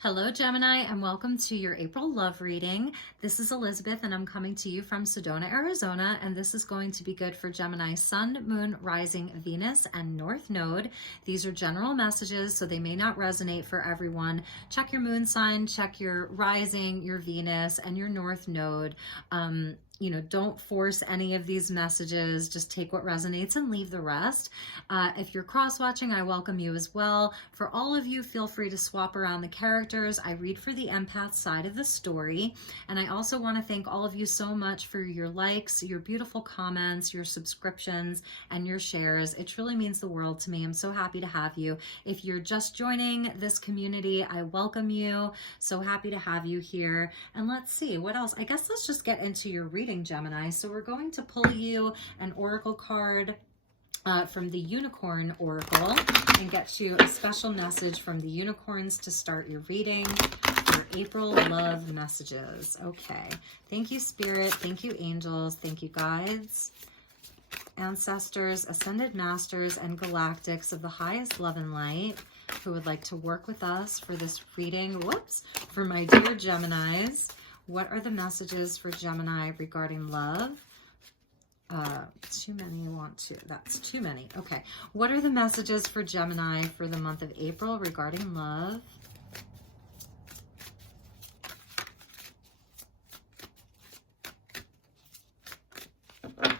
Hello, Gemini, and welcome to your April love reading. This is Elizabeth, and I'm coming to you from Sedona, Arizona, and this is going to be good for Gemini Sun, Moon, Rising, Venus, and North Node. These are general messages, so they may not resonate for everyone. Check your moon sign, check your rising, your Venus, and your North Node. Don't force any of these messages. Just take what resonates and leave the rest. If you're cross-watching, I welcome you as well. For all of you, feel free to swap around the characters. I read for the empath side of the story. And I also want to thank all of you so much for your likes, your beautiful comments, your subscriptions, and your shares. It truly means the world to me. I'm so happy to have you. If you're just joining this community, I welcome you. So happy to have you here. And let's see, what else? I guess let's just get into your reading, Gemini. So we're going to pull you an oracle card from the Unicorn Oracle and get you a special message from the unicorns to start your reading. Your April love messages. Okay. Thank you, Spirit. Thank you, angels. Thank you, guides, ancestors, ascended masters, and galactics of the highest love and light who would like to work with us for this reading. Whoops. For my dear Geminis. What are the messages for Gemini regarding love? Too many want to. That's too many. Okay. What are the messages for Gemini for the month of April regarding love? Okay,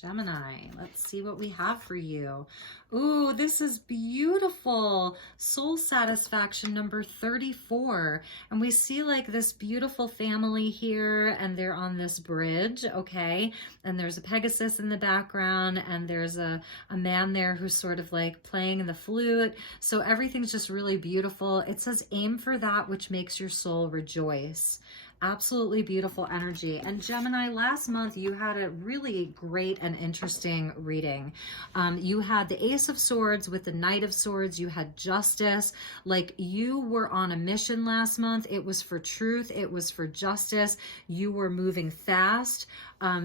Gemini, let's see what we have for you. Ooh, this is beautiful. Soul satisfaction number 34. And we see like this beautiful family here, and they're on this bridge, okay? And there's a Pegasus in the background, and there's a man there who's sort of like playing the flute. So everything's just really beautiful. It says aim for that which makes your soul rejoice. Absolutely beautiful energy. And Gemini, last month you had a really great and interesting reading. You had the Ace of Swords with the Knight of Swords. You had justice. Like, you were on a mission last month. It was for truth. It was for justice. You were moving fast.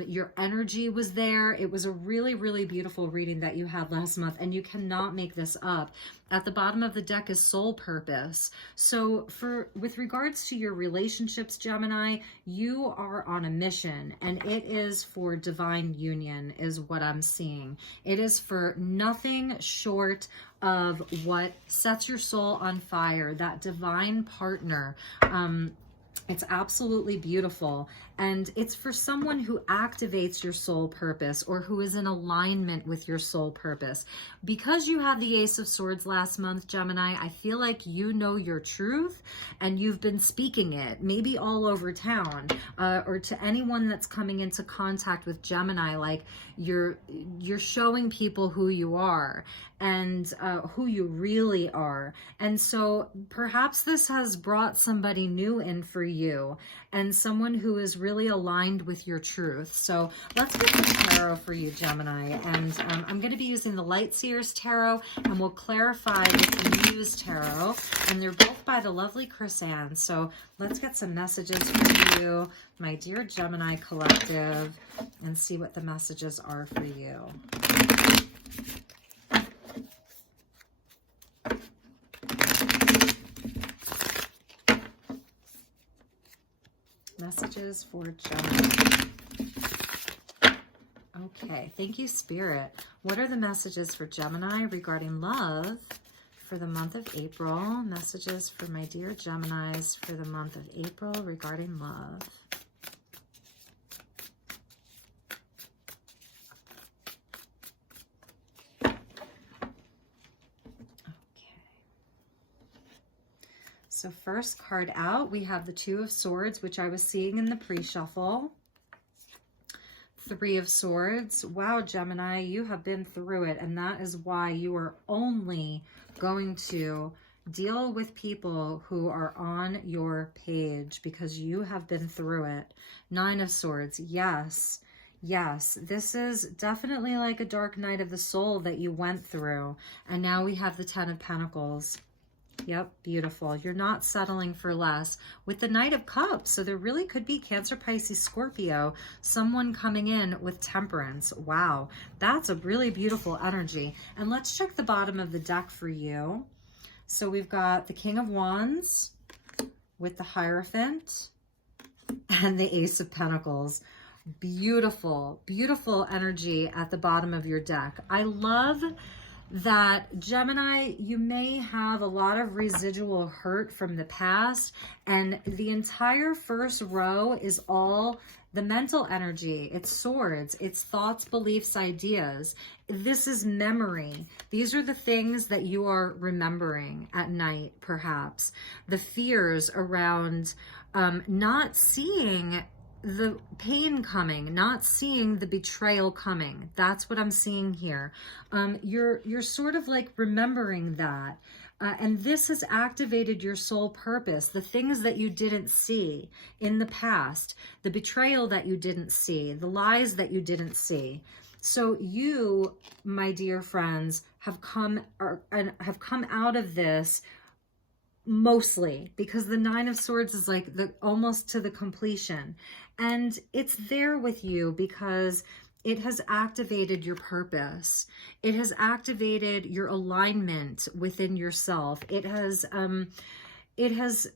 Your energy was there. It was a really, really beautiful reading that you had last month, and you cannot make this up. At the bottom of the deck is soul purpose. So with regards to your relationships, Gemini, you are on a mission, and it is for divine union is what I'm seeing. It is for nothing short of what sets your soul on fire, that divine partner. It's absolutely beautiful. And it's for someone who activates your soul purpose or who is in alignment with your soul purpose. Because you had the Ace of Swords last month, Gemini, I feel like you know your truth and you've been speaking it, maybe all over town, or to anyone that's coming into contact with Gemini, like you're showing people who you are and who you really are. And so perhaps this has brought somebody new in for you and someone who is really aligned with your truth. So let's get the tarot for you, Gemini. And I'm going to be using the Light Seers Tarot, and we'll clarify with the Muse Tarot. And they're both by the lovely Chris Ann. So let's get some messages for you, my dear Gemini collective, and see what the messages are for you. Messages for Gemini. Okay, thank you, Spirit. What are the messages for Gemini regarding love for the month of April? Messages for my dear Geminis for the month of April regarding love. So first card out, we have the Two of Swords, which I was seeing in the pre-shuffle. Three of Swords. Wow, Gemini, you have been through it, and that is why you are only going to deal with people who are on your page, because you have been through it. Nine of Swords. Yes. Yes, this is definitely like a dark night of the soul that you went through. And now we have the Ten of Pentacles. Yep, beautiful. You're not settling for less with the Knight of Cups. So there really could be Cancer, Pisces, Scorpio, someone coming in with temperance. Wow, that's a really beautiful energy. And let's check the bottom of the deck for you. So we've got the King of Wands with the Hierophant and the Ace of Pentacles. Beautiful, beautiful energy at the bottom of your deck. I love that, Gemini, you may have a lot of residual hurt from the past, and the entire first row is all the mental energy. It's swords, it's thoughts, beliefs, ideas. This is memory. These are the things that you are remembering at night, perhaps. The fears around not seeing the pain coming, not seeing the betrayal coming. That's what I'm seeing here. You're sort of like remembering that. And this has activated your soul purpose, the things that you didn't see in the past, the betrayal that you didn't see, the lies that you didn't see. So you, my dear friends, have come out of this mostly, because the Nine of Swords is like almost to the completion, and it's there with you because it has activated your purpose. It has activated your alignment within yourself. It has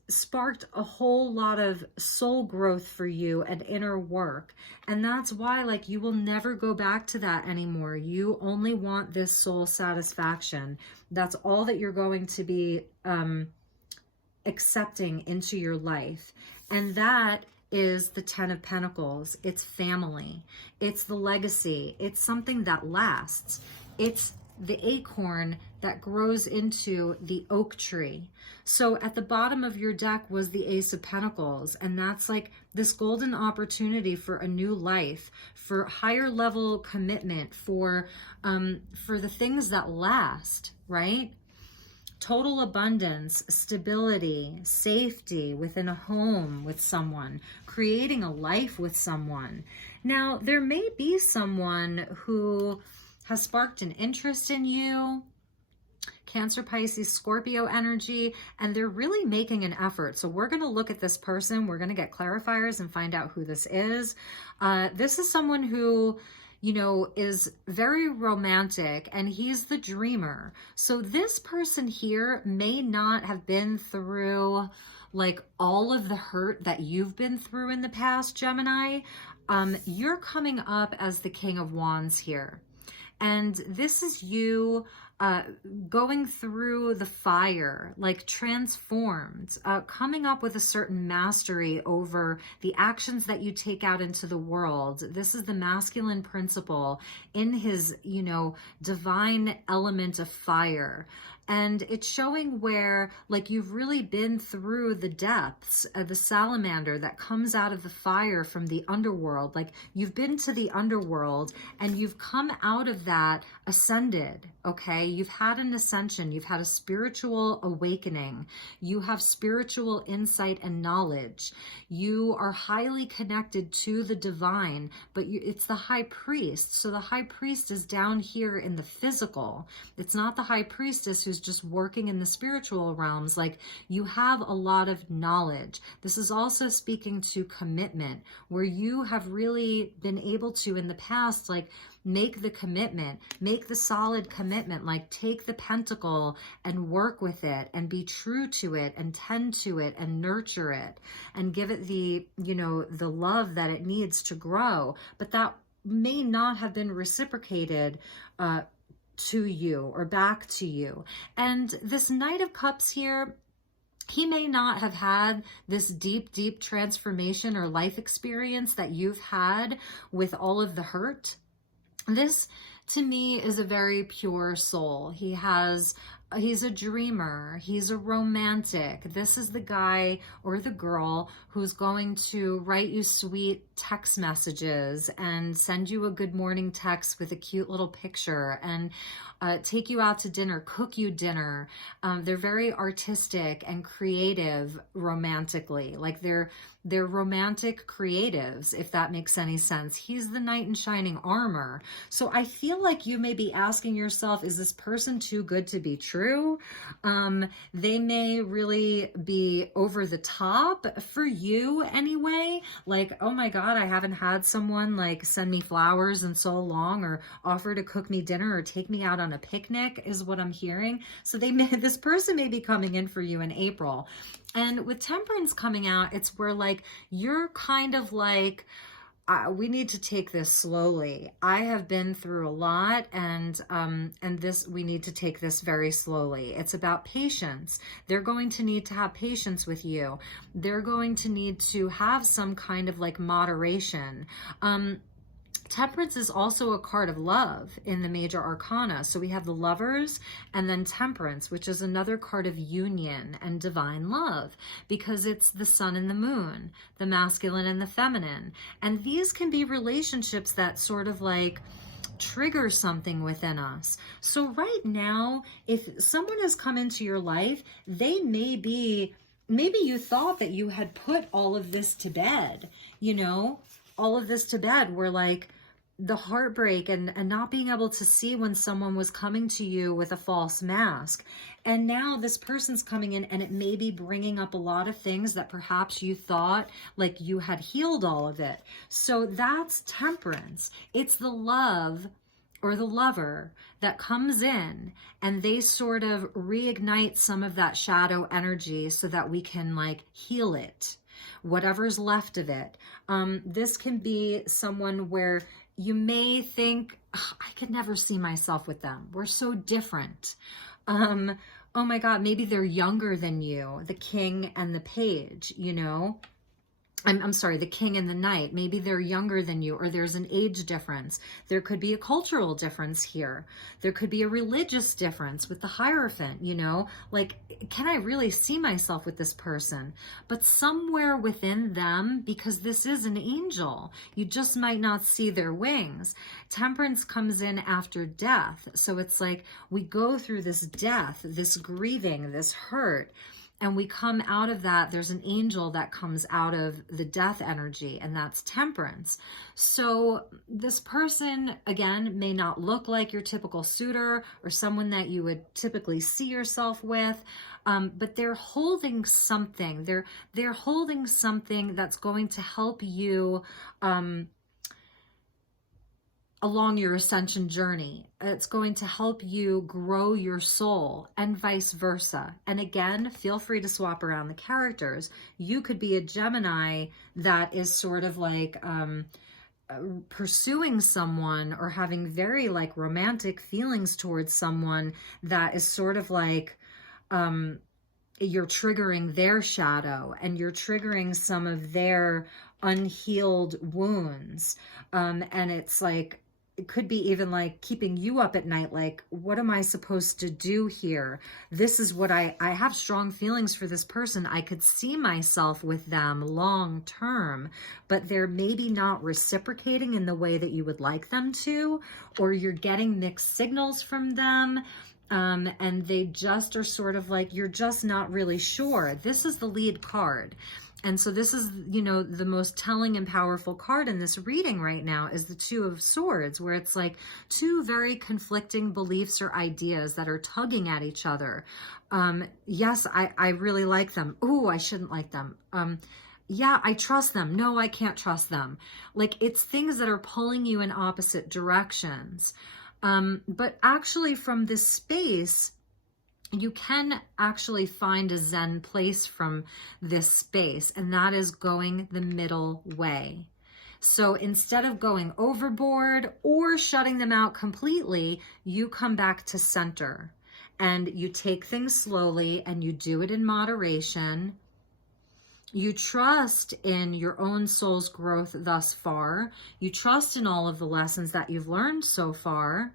sparked a whole lot of soul growth for you and inner work. And that's why, like, you will never go back to that anymore. You only want this soul satisfaction. That's all that you're going to be accepting into your life. And that is the Ten of Pentacles. It's family. It's the legacy. It's something that lasts. It's the acorn that grows into the oak tree. So at the bottom of your deck was the Ace of Pentacles, and that's like this golden opportunity for a new life, for higher level commitment, for the things that last, right? Total abundance, stability, safety within a home with someone, creating a life with someone. Now, there may be someone who has sparked an interest in you, Cancer, Pisces, Scorpio energy, and they're really making an effort. So we're going to look at this person. We're going to get clarifiers and find out who this is. This is someone who, you know, is very romantic, and he's the dreamer. So this person here may not have been through like all of the hurt that you've been through in the past, Gemini. You're coming up as the King of Wands here. And this is you going through the fire, like transformed, coming up with a certain mastery over the actions that you take out into the world. This is the masculine principle in his, you know, divine element of fire. And it's showing where, like, you've really been through the depths of the salamander that comes out of the fire from the underworld. Like, you've been to the underworld and you've come out of that ascended, okay? You've had an ascension. You've had a spiritual awakening. You have spiritual insight and knowledge. You are highly connected to the divine, but it's the high priest. So the high priest is down here in the physical. It's not the high priestess who's just working in the spiritual realms. Like, you have a lot of knowledge. This is also speaking to commitment, where you have really been able to in the past, like, make the commitment, make the solid commitment, like take the pentacle and work with it and be true to it and tend to it and nurture it and give it the, you know, the love that it needs to grow. But that may not have been reciprocated to you or back to you. And this Knight of Cups here, he may not have had this deep, deep transformation or life experience that you've had with all of the hurt. This, to me, is a very pure soul. He's a dreamer. He's a romantic. This is the guy or the girl who's going to write you sweet text messages and send you a good morning text with a cute little picture and take you out to dinner, cook you dinner. They're very artistic and creative romantically. Like they're romantic creatives, if that makes any sense. He's the knight in shining armor. So I feel like you may be asking yourself, is this person too good to be true? They may really be over the top for you anyway. Like, oh my God, God, I haven't had someone like send me flowers in so long, or offer to cook me dinner, or take me out on a picnic, is what I'm hearing. So this person may be coming in for you in April. And with Temperance coming out, it's where like you're kind of like, we need to take this slowly. I have been through a lot, and this, we need to take this very slowly. It's about patience. They're going to need to have patience with you. They're going to need to have some kind of like moderation. Temperance is also a card of love in the major arcana. So we have the Lovers and then Temperance, which is another card of union and divine love, because it's the sun and the moon, the masculine and the feminine. And these can be relationships that sort of like trigger something within us. So right now, if someone has come into your life, they may be, maybe you thought that you had put all of this to bed, you know, all of this to bed, where like the heartbreak and not being able to see when someone was coming to you with a false mask. And now this person's coming in, and it may be bringing up a lot of things that perhaps you thought like you had healed all of it. So that's Temperance. It's the love or the lover that comes in, and they sort of reignite some of that shadow energy so that we can like heal it, whatever's left of it. This can be someone where you may think, oh, I could never see myself with them. We're so different. Oh my God, maybe they're younger than you, the King and the Page, you know? I'm sorry, the King and the Knight. Maybe they're younger than you, or there's an age difference. There could be a cultural difference here. There could be a religious difference with the Hierophant, you know, like, can I really see myself with this person? But somewhere within them, because this is an angel, you just might not see their wings. Temperance comes in after death. So it's like we go through this death, this grieving, this hurt, and we come out of that. There's an angel that comes out of the death energy, and that's Temperance. So this person, again, may not look like your typical suitor or someone that you would typically see yourself with, but they're holding something. They're holding something that's going to help you along your ascension journey. It's going to help you grow your soul, and vice versa. And again, feel free to swap around the characters. You could be a Gemini that is sort of like pursuing someone or having very like romantic feelings towards someone that is sort of like you're triggering their shadow, and you're triggering some of their unhealed wounds. And it's like, it could be even like keeping you up at night, like, what am I supposed to do here? This is what I have strong feelings for this person. I could see myself with them long term, but they're maybe not reciprocating in the way that you would like them to, or you're getting mixed signals from them. And they just are sort of like, you're just not really sure. This is the lead card. And so this is, you know, the most telling and powerful card in this reading right now is the Two of Swords, where it's like two very conflicting beliefs or ideas that are tugging at each other. Yes, I really like them. Ooh, I shouldn't like them. Yeah, I trust them. No, I can't trust them. Like, it's things that are pulling you in opposite directions. But actually from this space, you can actually find a Zen place from this space, and that is going the middle way. So instead of going overboard or shutting them out completely, you come back to center, and you take things slowly, and you do it in moderation. You trust in your own soul's growth thus far. You trust in all of the lessons that you've learned so far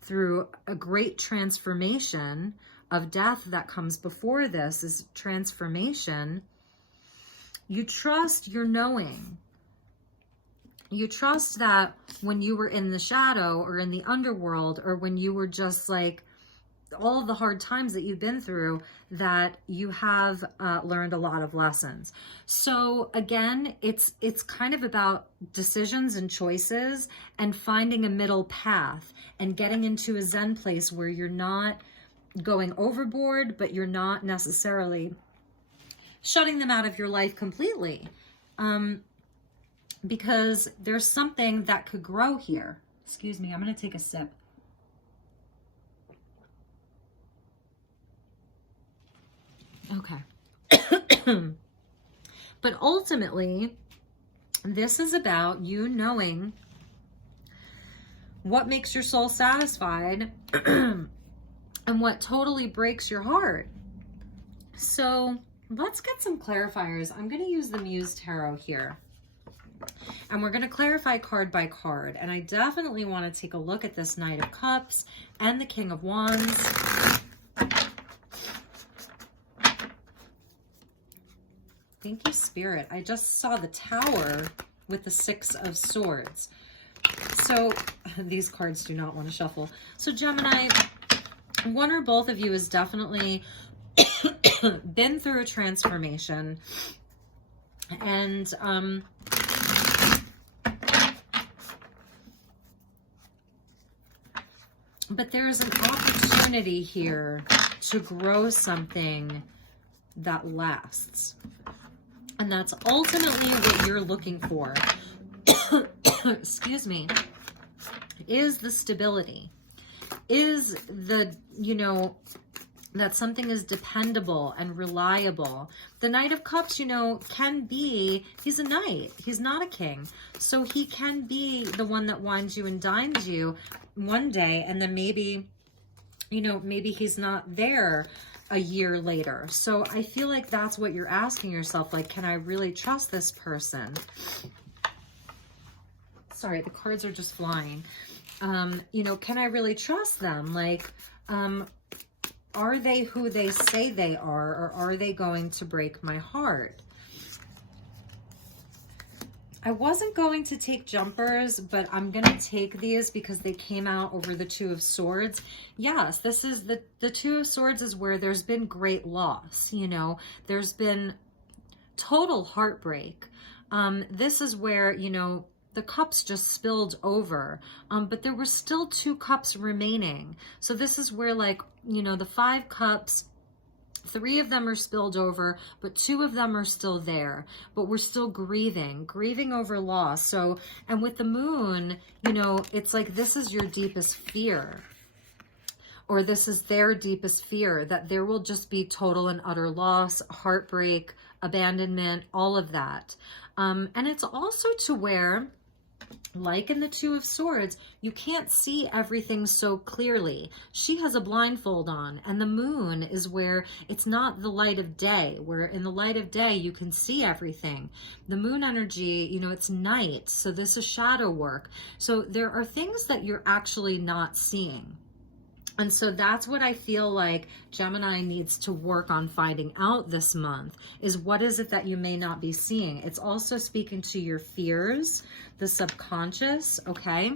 through a great transformation of death that comes before this is transformation. You trust your knowing. You trust that when you were in the shadow or in the underworld, or when you were just like all the hard times that you've been through, that you have learned a lot of lessons. So again, it's kind of about decisions and choices, and finding a middle path, and getting into a Zen place where you're not going overboard, but you're not necessarily shutting them out of your life completely. because there's something that could grow here. Excuse me, I'm going to take a sip. Okay. But ultimately, this is about you knowing what makes your soul satisfied and what totally breaks your heart. So let's get some clarifiers. I'm going to use the Muse Tarot here. And we're going to clarify card by card. And I definitely want to take a look at this Knight of Cups and the King of Wands. Thank you, Spirit. I just saw the Tower with the Six of Swords. So these cards do not want to shuffle. So Gemini, one or both of you has definitely been through a transformation. And but there's an opportunity here to grow something that lasts. And that's ultimately what you're looking for. Excuse me. Is the stability. Is the, you know, that something is dependable and reliable. The Knight of Cups, you know, can be, he's a knight. He's not a king. So he can be the one that wines you and dines you one day, and then maybe, you know, maybe he's not there a year later. So I feel like that's what you're asking yourself, like, can I really trust this person? Sorry, the cards are just flying. You know, can I really trust them? Like, are they who they say they are, or are they going to break my heart? I wasn't going to take jumpers, but I'm going to take these because they came out over the Two of Swords. Yes, this is the Two of Swords is where there's been great loss. You know, there's been total heartbreak. This is where, you know, the cups just spilled over, but there were still 2 cups remaining. So this is where, like, you know, the 5 cups, 3 of them are spilled over, but 2 of them are still there, but we're still grieving over loss. So, and with the moon, you know, it's like, this is your deepest fear, or this is their deepest fear, that there will just be total and utter loss, heartbreak, abandonment, all of that. And it's also to where, like in the Two of Swords, you can't see everything so clearly. She has a blindfold on, and the moon is where it's not the light of day, where in the light of day you can see everything. The moon energy, you know, it's night, so this is shadow work. So there are things that you're actually not seeing. And so that's what I feel like Gemini needs to work on finding out this month, is what is it that you may not be seeing. It's also speaking to your fears, the subconscious, okay?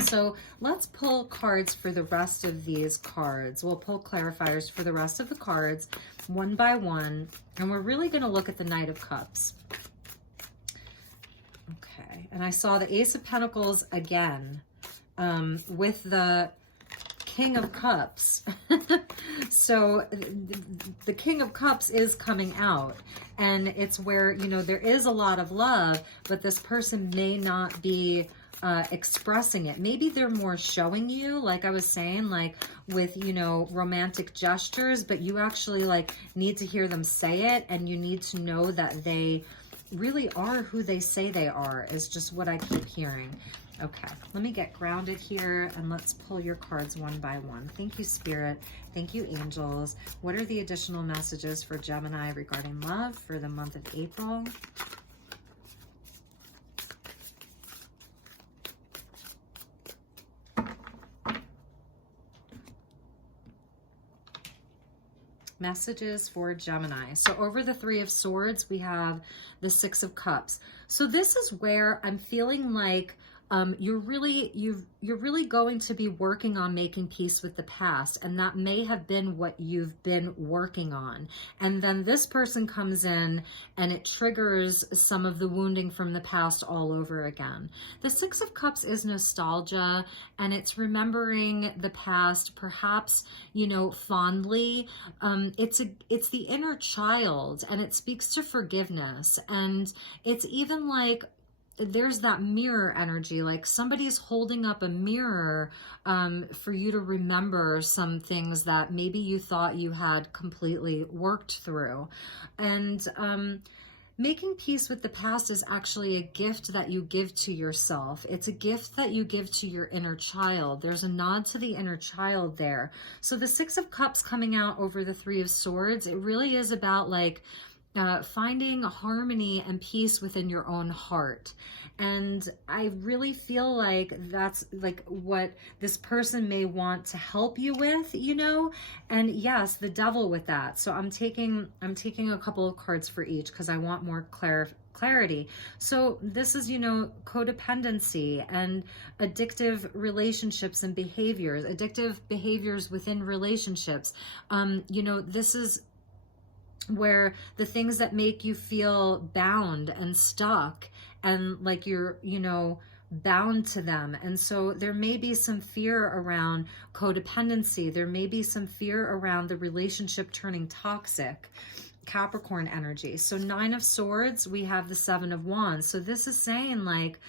So let's pull cards for the rest of these cards. We'll pull clarifiers for the rest of the cards one by one, and we're really going to look at the Knight of Cups. Okay, and I saw the Ace of Pentacles again with the King of Cups. So the King of Cups is coming out, and it's where, you know, there is a lot of love, but this person may not be expressing it. Maybe they're more showing you, like I was saying, like with, you know, romantic gestures, but you actually like need to hear them say it, and you need to know that they really are who they say they are, is just what I keep hearing. Okay, let me get grounded here, and let's pull your cards one by one. Thank you, Spirit. Thank you, angels. What are the additional messages for Gemini regarding love for the month of April? Messages for Gemini. So over the Three of Swords, we have the Six of Cups. So this is where I'm feeling like you're really going to be working on making peace with the past, and that may have been what you've been working on. And then this person comes in and it triggers some of the wounding from the past all over again. The Six of Cups is nostalgia, and it's remembering the past, perhaps, you know, fondly. It's the inner child, and it speaks to forgiveness, and it's even like, there's that mirror energy, like somebody's holding up a mirror for you to remember some things that maybe you thought you had completely worked through. And making peace with the past is actually a gift that you give to yourself. It's a gift that you give to your inner child. There's a nod to the inner child there. So the Six of Cups coming out over the Three of Swords, it really is about like finding harmony and peace within your own heart. And I really feel like that's like what this person may want to help you with, you know. And yes, the Devil with that. So I'm taking a couple of cards for each because I want more clarity. So this is, you know, codependency and addictive relationships and behaviors, addictive behaviors within relationships. You know, this is where the things that make you feel bound and stuck and like you're, you know, bound to them. And so there may be some fear around codependency. There may be some fear around the relationship turning toxic. Capricorn energy. So Nine of Swords, we have the Seven of Wands. So this is saying like,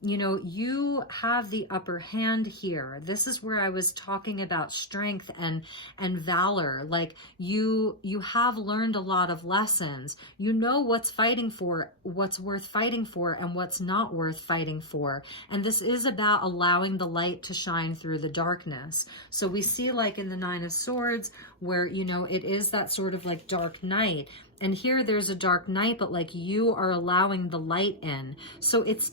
you know, you have the upper hand here. This is where I was talking about strength and valor. Like you have learned a lot of lessons. You know what's fighting for, what's worth fighting for, and what's not worth fighting for. And this is about allowing the light to shine through the darkness. So we see like in the Nine of Swords where, you know, it is that sort of like dark night. And here there's a dark night, but like you are allowing the light in. So it's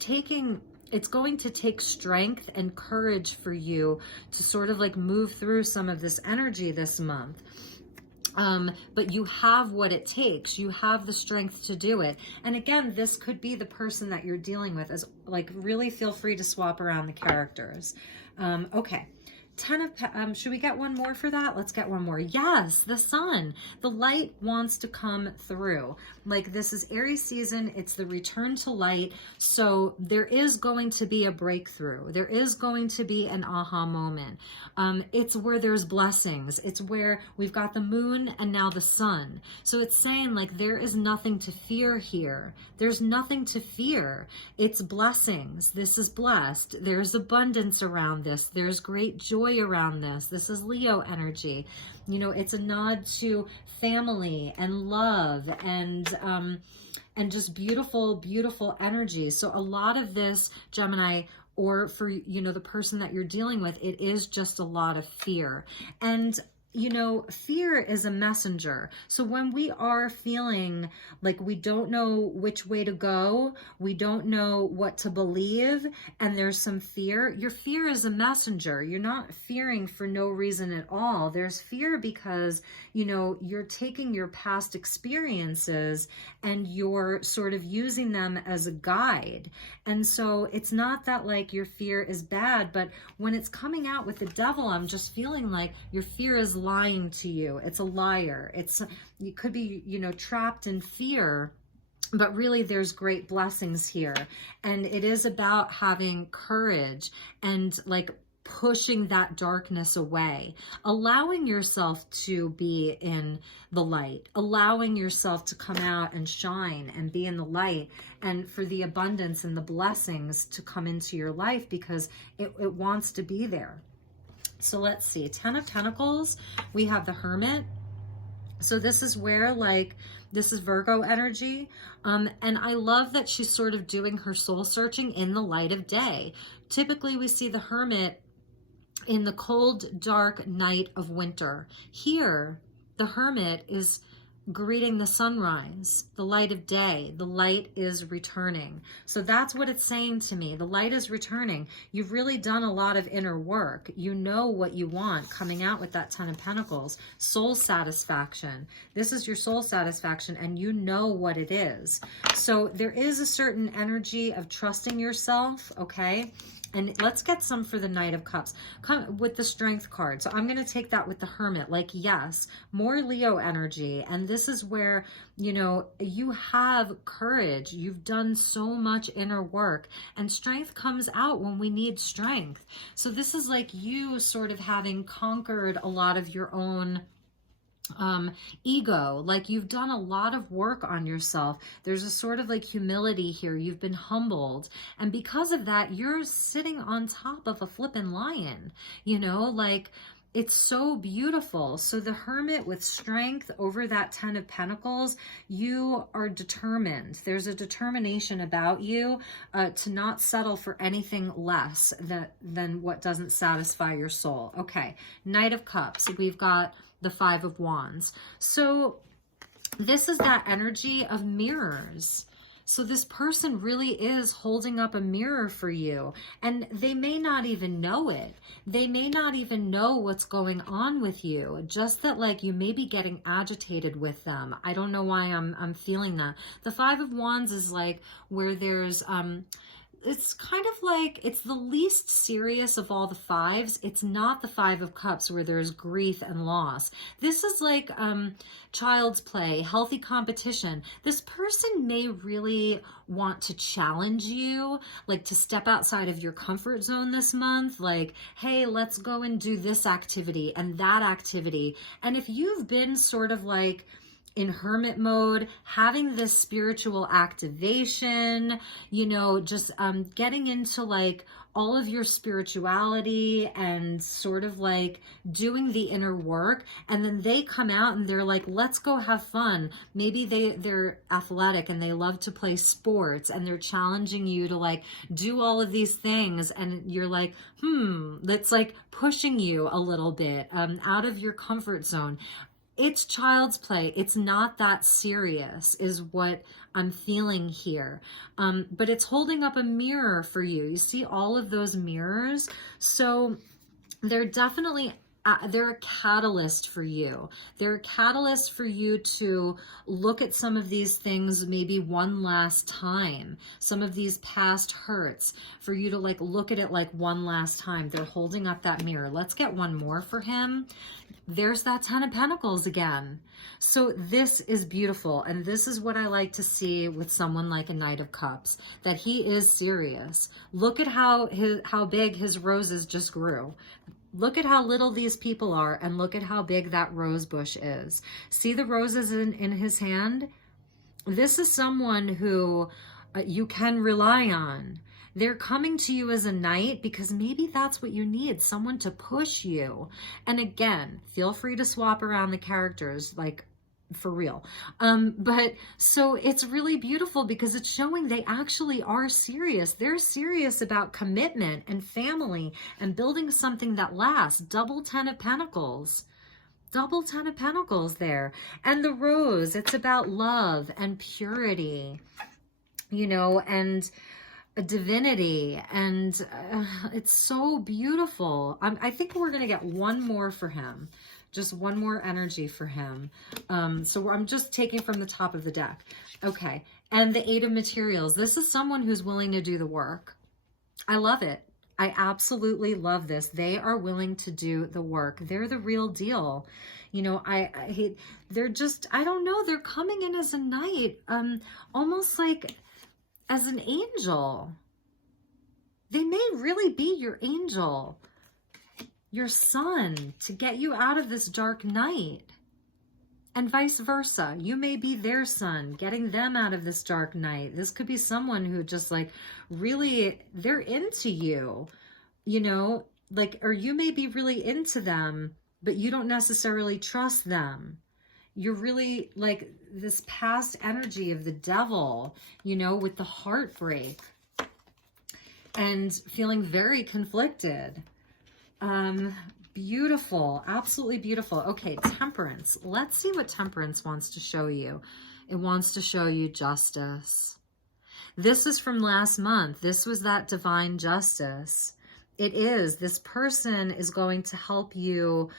going to take strength and courage for you to sort of like move through some of this energy this month. But you have what it takes. You have the strength to do it. And again, this could be the person that you're dealing with. As like, really feel free to swap around the characters. Okay. Should we get one more for that? Let's get one more. Yes, the sun. The light wants to come through. Like this is Aries season. It's the return to light. So there is going to be a breakthrough. There is going to be an aha moment. It's where there's blessings. It's where we've got the moon and now the sun. So it's saying like there is nothing to fear here. There's nothing to fear. It's blessings. This is blessed. There's abundance around this. There's great joy around this. This is Leo energy. You know, it's a nod to family and love and just beautiful, beautiful energy. So a lot of this, Gemini, or for, you know, the person that you're dealing with, it is just a lot of fear. And you know, fear is a messenger. So when we are feeling like we don't know which way to go, we don't know what to believe, and there's some fear, your fear is a messenger. You're not fearing for no reason at all. There's fear because, you know, you're taking your past experiences and you're sort of using them as a guide. And so it's not that like your fear is bad, but when it's coming out with the Devil, I'm just feeling like your fear is lying to you. It's a liar. You could be, you know, trapped in fear, but really there's great blessings here. And it is about having courage and like pushing that darkness away, allowing yourself to be in the light, allowing yourself to come out and shine and be in the light, and for the abundance and the blessings to come into your life because it wants to be there. So let's see, 10 of Pentacles, we have the Hermit. So this is where like, this is Virgo energy. And I love that she's sort of doing her soul searching in the light of day. Typically we see the Hermit in the cold, dark night of winter. Here, the Hermit is greeting the sunrise, the light of day. The light is returning. So that's what it's saying to me. The light is returning. You've really done a lot of inner work. You know what you want coming out with that 10 of Pentacles. Soul satisfaction. This is your soul satisfaction and you know what it is. So there is a certain energy of trusting yourself, okay? And let's get some for the Knight of Cups. Come with the Strength card. So I'm going to take that with the Hermit. Like, yes, more Leo energy. And this is where, you know, you have courage. You've done so much inner work. And strength comes out when we need strength. So this is like you sort of having conquered a lot of your own ego, like you've done a lot of work on yourself. There's a sort of like humility here. You've been humbled. And because of that, you're sitting on top of a flippin' lion, you know, like it's so beautiful. So the Hermit with strength over that Ten of Pentacles, you are determined. There's a determination about you to not settle for anything less than what doesn't satisfy your soul. Okay, Knight of Cups. We've got the Five of Wands. So this is that energy of mirrors. So this person really is holding up a mirror for you, and they may not even know it. They may not even know what's going on with you, just that like you may be getting agitated with them. I don't know why I'm feeling that. The Five of Wands is like where there's it's kind of like, it's the least serious of all the fives. It's not the Five of Cups where there's grief and loss. This is like child's play, healthy competition. This person may really want to challenge you, like to step outside of your comfort zone this month. Like, hey, let's go and do this activity and that activity. And if you've been sort of like in hermit mode, having this spiritual activation, you know, just getting into like all of your spirituality and sort of like doing the inner work, and then they come out and they're like, let's go have fun. Maybe they're athletic and they love to play sports, and they're challenging you to like do all of these things, and you're like, that's like pushing you a little bit out of your comfort zone. It's child's play. It's not that serious is what I'm feeling here. But it's holding up a mirror for you. You see all of those mirrors? So they're definitely, they're a catalyst for you. They're a catalyst for you to look at some of these things maybe one last time. Some of these past hurts, for you to like look at it like one last time. They're holding up that mirror. Let's get one more for him. There's that Ten of Pentacles again. So this is beautiful. And this is what I like to see with someone like a Knight of Cups, that he is serious. Look at how big his roses just grew. Look at how little these people are, and look at how big that rose bush is. See the roses in his hand? This is someone who you can rely on. They're coming to you as a knight because maybe that's what you need, someone to push you. And again, feel free to swap around the characters, like for real. But so it's really beautiful because it's showing they actually are serious. They're serious about commitment and family and building something that lasts. Double Ten of Pentacles. Double Ten of Pentacles there. And the rose, it's about love and purity, you know, and a divinity, and it's so beautiful. I think we're gonna get one more for him, just one more energy for him. So I'm just taking from the top of the deck. Okay, and the Eight of Materials. This is someone who's willing to do the work. I love it. I absolutely love this. They are willing to do the work. They're the real deal. You know, I hate, they're just, I don't know, they're coming in as a knight, almost like as an angel. They may really be your angel, your son, to get you out of this dark night. And vice versa. You may be their son, getting them out of this dark night. This could be someone who just like really, they're into you, you know, like, or you may be really into them, but you don't necessarily trust them. You're really like this past energy of the devil, you know, with the heartbreak and feeling very conflicted. Beautiful, absolutely beautiful. Okay, Temperance. Let's see what Temperance wants to show you. It wants to show you justice. This is from last month. This was that divine justice. It is. This person is going to help you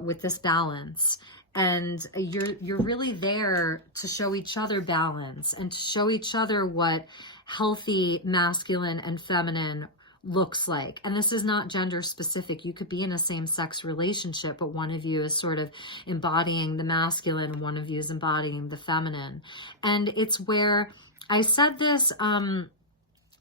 with this balance. And you're really there to show each other balance and to show each other what healthy masculine and feminine looks like. And this is not gender specific. You could be in a same-sex relationship, but one of you is sort of embodying the masculine, one of you is embodying the feminine. And it's where I said this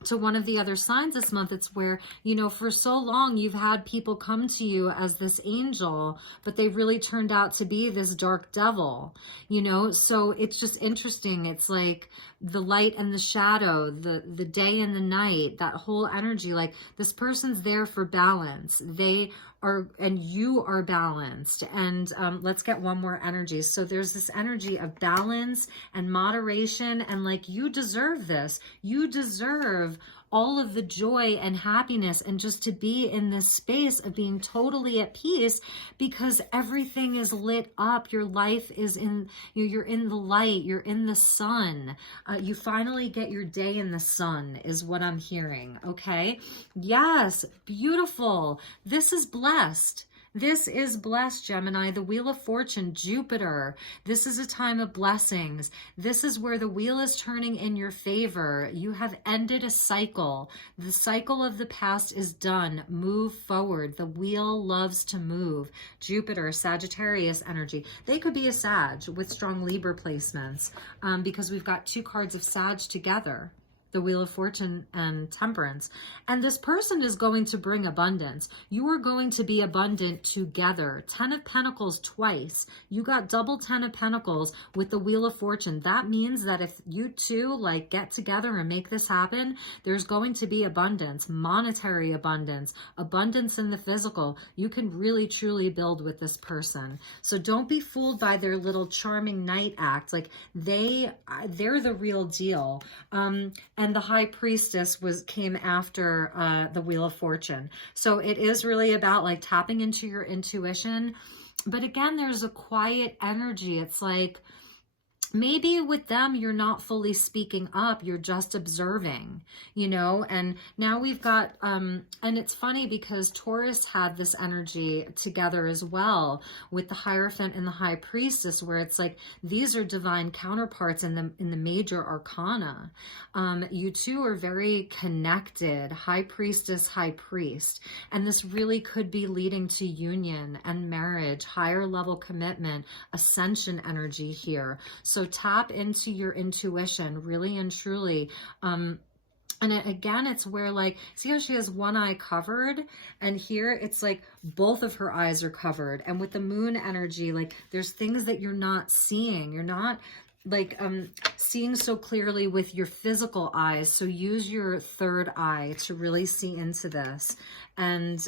to one of the other signs this month, it's where, you know, for so long you've had people come to you as this angel, but they really turned out to be this dark devil, you know? So it's just interesting. It's like the light and the shadow, the day and the night, that whole energy. Like, this person's there for balance. They are, and you are balanced. And let's get one more energy. So there's this energy of balance and moderation, and like, you deserve this. You deserve all of the joy and happiness, and just to be in this space of being totally at peace, because everything is lit up. Your life is in, you're in the light, you're in the sun. You finally get your day in the sun is what I'm hearing. Okay. Yes. Beautiful. This is blessed. This is blessed, Gemini. The Wheel of Fortune, Jupiter. This is a time of blessings. This is where the wheel is turning in your favor. You have ended a cycle. The cycle of the past is done. Move forward. The wheel loves to move. Jupiter, Sagittarius energy. They could be a Sag with strong Libra placements, because we've got two cards of Sag together. The Wheel of Fortune and Temperance. And this person is going to bring abundance. You are going to be abundant together. 10 of Pentacles twice. You got double 10 of Pentacles with the Wheel of Fortune. That means that if you two like get together and make this happen, there's going to be abundance, monetary abundance, abundance in the physical. You can really truly build with this person. So don't be fooled by their little charming night act. Like, they're the real deal. And the High Priestess came after the Wheel of Fortune. So it is really about like tapping into your intuition. But again, there's a quiet energy. It's like, maybe with them, you're not fully speaking up. You're just observing, you know? And now we've got, and it's funny because Taurus had this energy together as well with the Hierophant and the High Priestess, where it's like, these are divine counterparts in the major arcana. You two are very connected, High Priestess, High Priest. And this really could be leading to union and marriage, higher level commitment, ascension energy here. So tap into your intuition, really and truly. And again, it's where, like, see how she has one eye covered, and here it's like both of her eyes are covered. And with the moon energy, like, there's things that you're not seeing. You're not like seeing so clearly with your physical eyes. So use your third eye to really see into this. And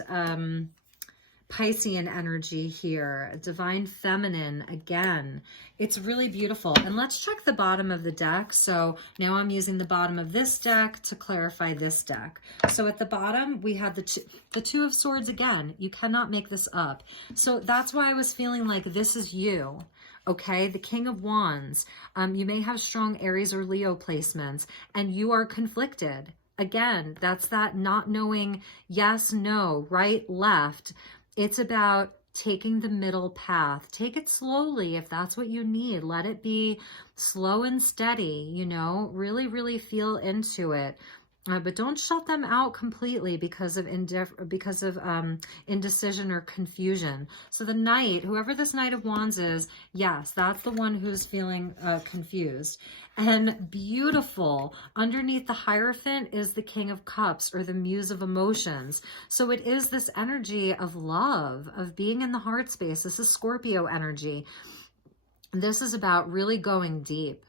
Piscean energy here, divine feminine again. It's really beautiful. And let's check the bottom of the deck. So now I'm using the bottom of this deck to clarify this deck. So at the bottom, we have the Two of Swords again. You cannot make this up. So that's why I was feeling like this is you. Okay, the King of Wands. You may have strong Aries or Leo placements, and you are conflicted. Again, that's that not knowing yes, no, right, left. It's about taking the middle path. Take it slowly if that's what you need. Let it be slow and steady, you know, really, really feel into it. But don't shut them out completely because of indecision or confusion. So the Knight, whoever this Knight of Wands is, yes, that's the one who's feeling confused. And beautiful, underneath the Hierophant is the King of Cups, or the Muse of Emotions. So it is this energy of love, of being in the heart space. This is Scorpio energy. This is about really going deep.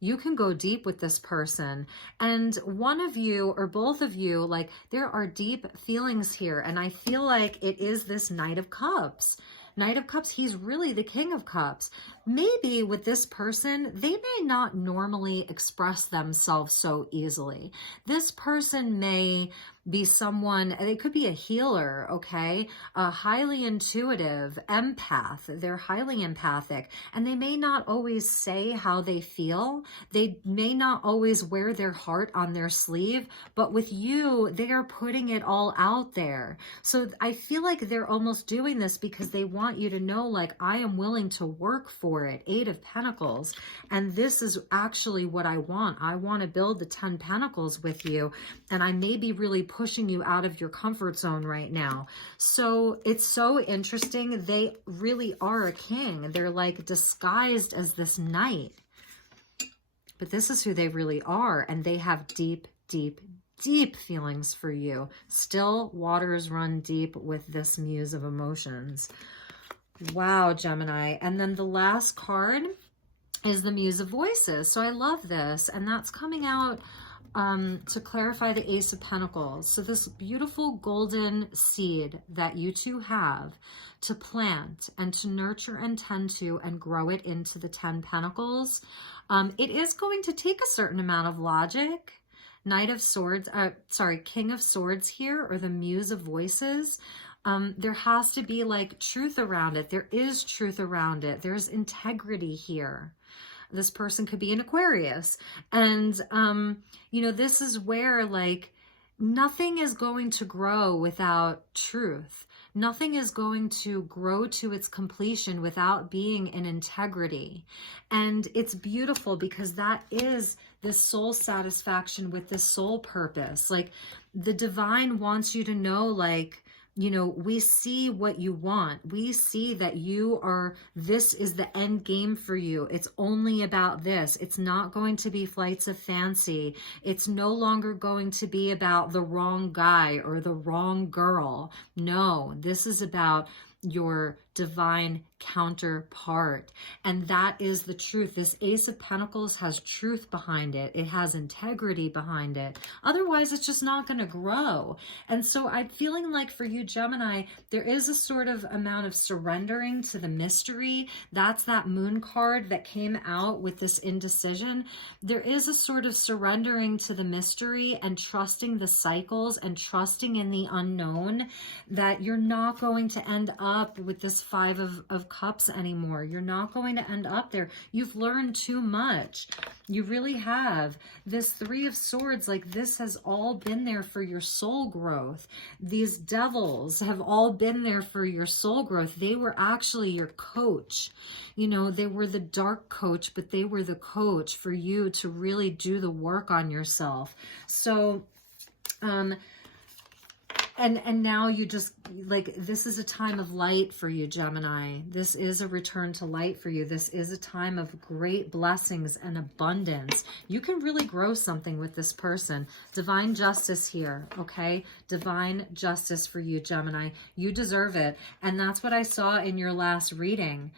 You can go deep with this person, and one of you or both of you, like, there are deep feelings here. And I feel like it is this Knight of Cups. Knight of Cups, he's really the King of Cups. Maybe with this person, they may not normally express themselves so easily. This person may be someone, they could be a healer, okay? A highly intuitive empath. They're highly empathic, and they may not always say how they feel. They may not always wear their heart on their sleeve, but with you, they are putting it all out there. So I feel like they're almost doing this because they want you to know, like, I am willing to work for it. 8 of Pentacles. And this is actually what I want. I want to build the 10 Pentacles with you. And I may be really pushing you out of your comfort zone right now. So it's so interesting. They really are a king. They're like disguised as this knight. But this is who they really are. And they have deep, deep, deep feelings for you. Still, waters run deep with this muse of emotions. Wow, Gemini. And then the last card is the Muse of Voices. So I love this. And that's coming out to clarify the Ace of Pentacles. So this beautiful golden seed that you two have to plant and to nurture and tend to and grow it into the 10 Pentacles. It is going to take a certain amount of logic. Knight of Swords, King of Swords here, or the Muse of Voices. There has to be like truth around it. There is truth around it. There's integrity here. This person could be an Aquarius. And, you know, this is where like nothing is going to grow without truth. Nothing is going to grow to its completion without being in integrity. And it's beautiful because that is this soul satisfaction with this soul purpose. Like the divine wants you to know, like, you know, we see what you want. We see that you are, this is the end game for you. It's only about this. It's not going to be flights of fancy. It's no longer going to be about the wrong guy or the wrong girl. No, this is about your divine counterpart. And that is the truth. This Ace of Pentacles has truth behind it. It has integrity behind it. Otherwise, it's just not going to grow. And so I'm feeling like for you, Gemini, there is a sort of amount of surrendering to the mystery. That's that Moon card that came out with this indecision. There is a sort of surrendering to the mystery and trusting the cycles and trusting in the unknown, that you're not going to end up with this Five of Cups anymore. You're not going to end up there. You've learned too much. You really have. This Three of Swords, like this has all been there for your soul growth. These devils have all been there for your soul growth. They were actually your coach. You know, they were the dark coach, but they were the coach for you to really do the work on yourself. So, and now you just, like, this is a time of light for you, Gemini. This is a return to light for you. This is a time of great blessings and abundance. You can really grow something with this person. Divine justice here, okay? Divine justice for you, Gemini. You deserve it. And that's what I saw in your last reading.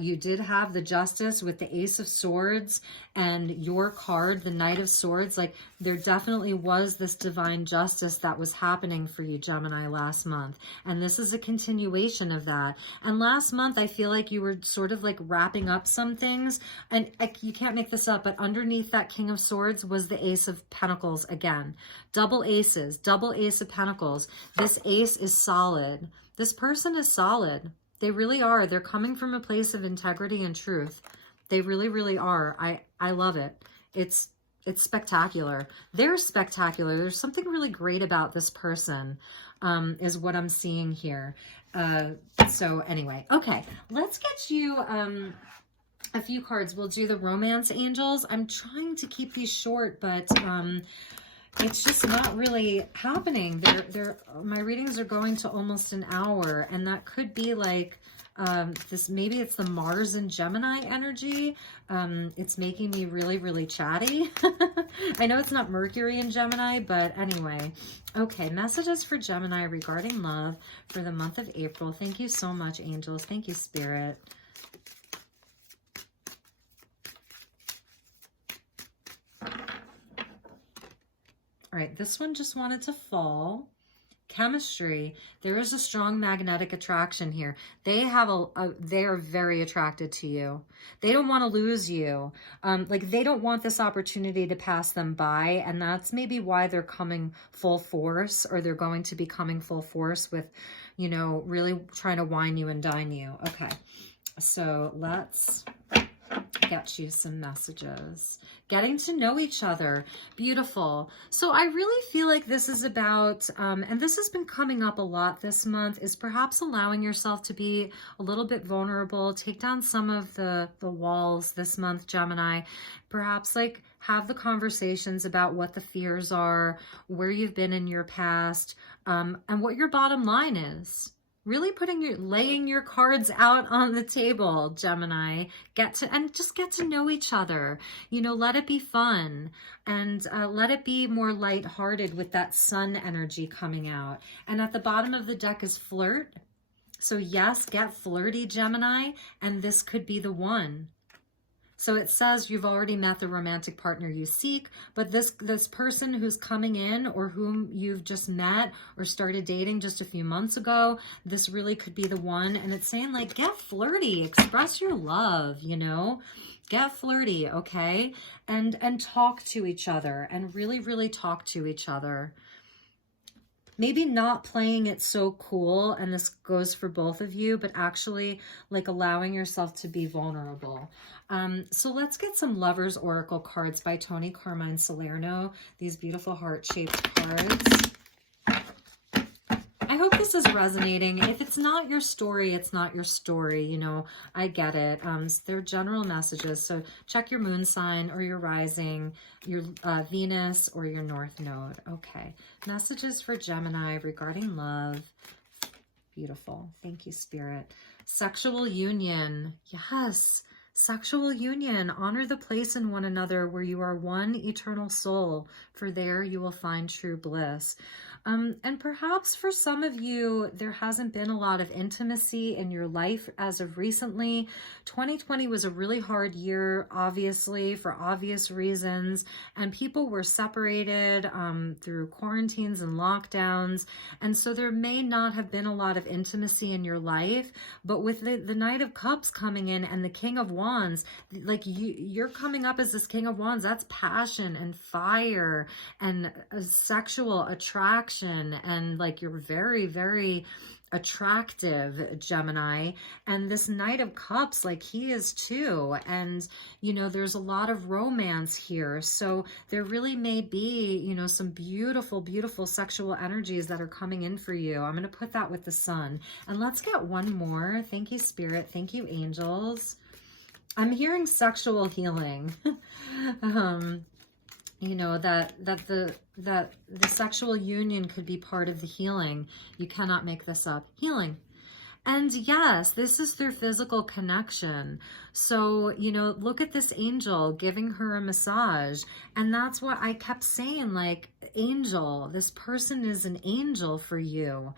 You did have the justice with the Ace of Swords and your card, the Knight of Swords. Like, there definitely was this divine justice that was happening for you, Gemini, last month. And this is a continuation of that. And last month, I feel like you were sort of like wrapping up some things. And you can't make this up, but underneath that King of Swords was the Ace of Pentacles again. Double aces, double Ace of Pentacles. This ace is solid. This person is solid. They really are. They're coming from a place of integrity and truth. They really, really are. I love it. It's spectacular. They're spectacular. There's something really great about this person, is what I'm seeing here. So anyway, okay, let's get you a few cards. We'll do the Romance Angels. I'm trying to keep these short, but it's just not really happening. My readings are going to almost an hour, and that could be like this, maybe it's the Mars and Gemini energy. It's making me really, really chatty. I know it's not Mercury in Gemini, but anyway. Okay, messages for Gemini regarding love for the month of April. Thank you so much, angels. Thank you, Spirit. All right, this one just wanted to fall. Chemistry. There is a strong magnetic attraction here. They have they are very attracted to you. They don't want to lose you. Like they don't want this opportunity to pass them by, and that's maybe why they're coming full force, or they're going to be coming full force with, you know, really trying to wine you and dine you. Okay, so let's get you some messages. Getting to know each other. Beautiful. So I really feel like this is about, and this has been coming up a lot this month, is perhaps allowing yourself to be a little bit vulnerable, take down some of the walls this month, Gemini. Perhaps like have the conversations about what the fears are, where you've been in your past, and what your bottom line is. Really laying your cards out on the table, Gemini. Just get to know each other. You know, let it be fun, and let it be more lighthearted with that sun energy coming out. And at the bottom of the deck is flirt. So yes, get flirty, Gemini, and this could be the one. So it says you've already met the romantic partner you seek, but this person who's coming in, or whom you've just met or started dating just a few months ago, this really could be the one. And it's saying, like, get flirty, express your love, you know, get flirty, okay? And talk to each other, and really, really talk to each other. Maybe not playing it so cool, and this goes for both of you, but actually like allowing yourself to be vulnerable. So let's get some Lovers Oracle cards by Tony Carmine Salerno. These beautiful heart-shaped cards. I hope this is resonating. If it's not your story, it's not your story. You know, I get it. They're general messages. So check your moon sign or your rising, your Venus or your North Node. Okay. Messages for Gemini regarding love. Beautiful. Thank you, Spirit. Sexual union. Yes. Sexual union. Honor the place in one another where you are one eternal soul, for there you will find true bliss. And perhaps for some of you, there hasn't been a lot of intimacy in your life as of recently. 2020 was a really hard year, obviously, for obvious reasons, and people were separated through quarantines and lockdowns, and so there may not have been a lot of intimacy in your life. But with the Knight of Cups coming in and the King of Wands, like you're coming up as this King of Wands. That's passion and fire and sexual attraction, and like you're very, very attractive, Gemini. And this Knight of Cups, like he is too. And, you know, there's a lot of romance here. So there really may be, you know, some beautiful, beautiful sexual energies that are coming in for you. I'm going to put that with the Sun. And let's get one more. Thank you, Spirit. Thank you, angels. I'm hearing sexual healing. You know, that the sexual union could be part of the healing. You cannot make this up. Healing. And yes, this is their physical connection. So, you know, look at this angel giving her a massage. And that's what I kept saying, like, angel, this person is an angel for you.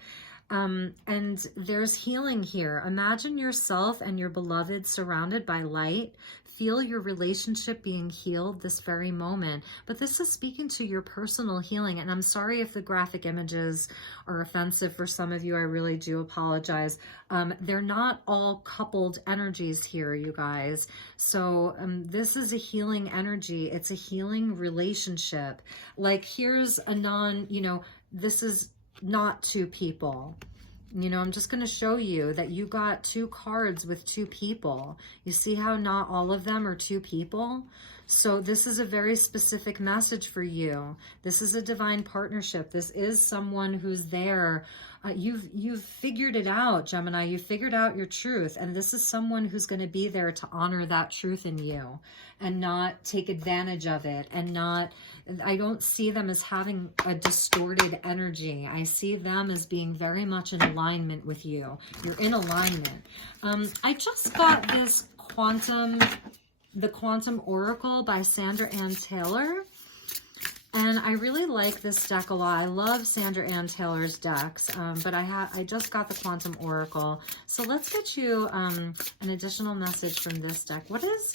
And there's healing here. Imagine yourself and your beloved surrounded by light. Feel your relationship being healed this very moment. But this is speaking to your personal healing. And I'm sorry if the graphic images are offensive for some of you. I really do apologize. They're not all coupled energies here, you guys. So this is a healing energy. It's a healing relationship. Like here's a you know, this is not two people. You know, I'm just going to show you that you got two cards with two people. You see how not all of them are two people? So this is a very specific message for you. This is a divine partnership. This is someone who's there. You've figured it out, Gemini. You figured out your truth. And this is someone who's going to be there to honor that truth in you and not take advantage of it. And not, I don't see them as having a distorted energy. I see them as being very much in alignment with you. You're in alignment. I just got this the Quantum Oracle by Sandra Ann Taylor. And I really like this deck a lot. I love Sandra Ann Taylor's decks, but I just got the Quantum Oracle. So let's get you an additional message from this deck. What is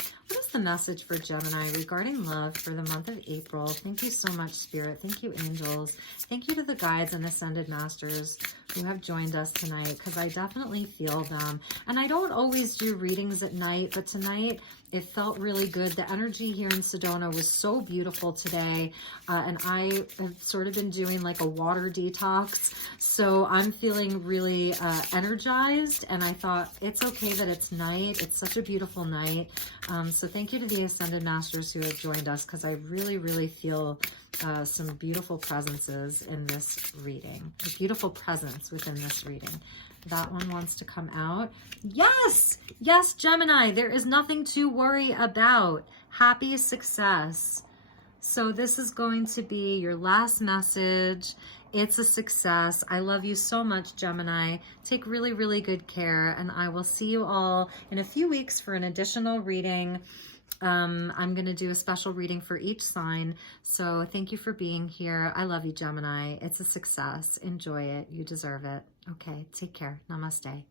the message for Gemini regarding love for the month of April? Thank you so much, Spirit. Thank you, angels. Thank you to the guides and ascended masters who have joined us tonight, because I definitely feel them. And I don't always do readings at night, but tonight it felt really good. The energy here in Sedona was so beautiful today. And I have sort of been doing like a water detox. So I'm feeling really energized. And I thought it's okay that it's night. It's such a beautiful night. So thank you to the Ascended Masters who have joined us, because I really, really feel some beautiful presences in this reading. A beautiful presence within this reading. That one wants to come out. Yes! Yes, Gemini, there is nothing to worry about. Happy success. So this is going to be your last message. It's a success. I love you so much, Gemini. Take really, really good care, and I will see you all in a few weeks for an additional reading. I'm going to do a special reading for each sign. So thank you for being here. I love you, Gemini. It's a success. Enjoy it. You deserve it. Okay, take care. Namaste.